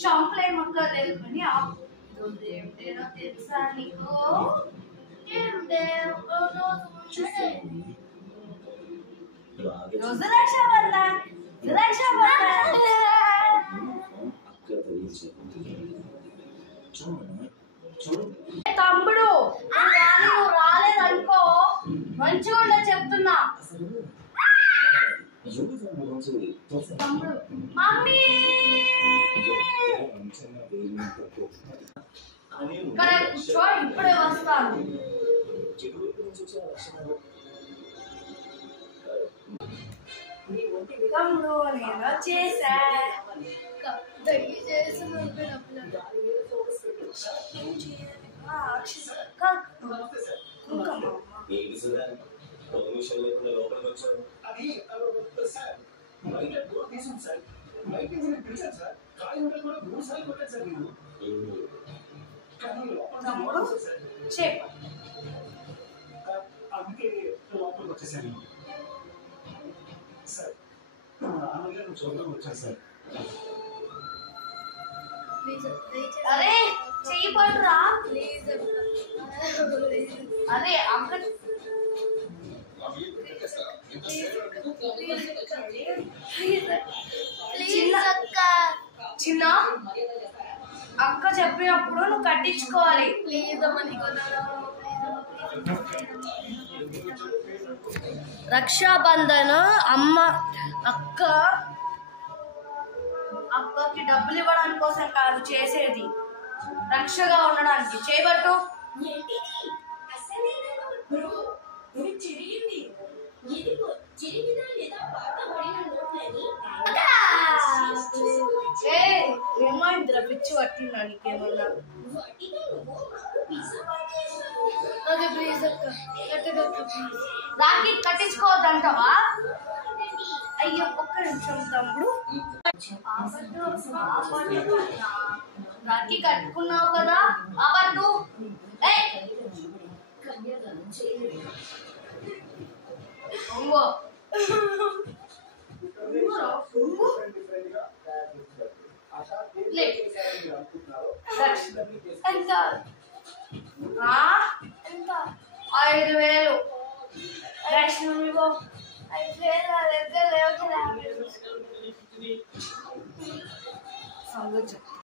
షాంపులైన్ మొక్క తెలుసుకొని ఏమిటో తెలుసా నీకు? రోజు రక్షాబంధన్ తమ్ముడు రాలేదనుకో మంచిగా ఉండదు చెప్తున్నా. తమ్ముడు మమ్మీ కూర్చో, ఇప్పుడే వస్తాను. తమ్ముడు నేను వచ్చేసా. తమ్ముడు చెప్పు. అరే చెయ్యి పడురా. అరే అక్క చిన్న అక్క చెప్పినప్పుడు నువ్వు కట్టించుకోవాలి. ప్లీజ్ రక్షాబంధన్ అక్కకి డబ్బులు ఇవ్వడానికి కోసం కాదు చేసేది, రక్షగా ఉండడానికి. చేయబట్టు. ఏమైందిరా, పిచ్చి పట్టిందా నీకేమన్నా? రాఖీ కట్టించుకోవద్దంటావా? అయ్యో ఒక్క నిమిషం తమ్ముడు. రాఖీ కట్టుకున్నావు కదా అబద్దు. ఎంత? 5,000 దక్షిణం ఇవ్వు. 5,000 దగ్గర లేవు కదా. సంగతి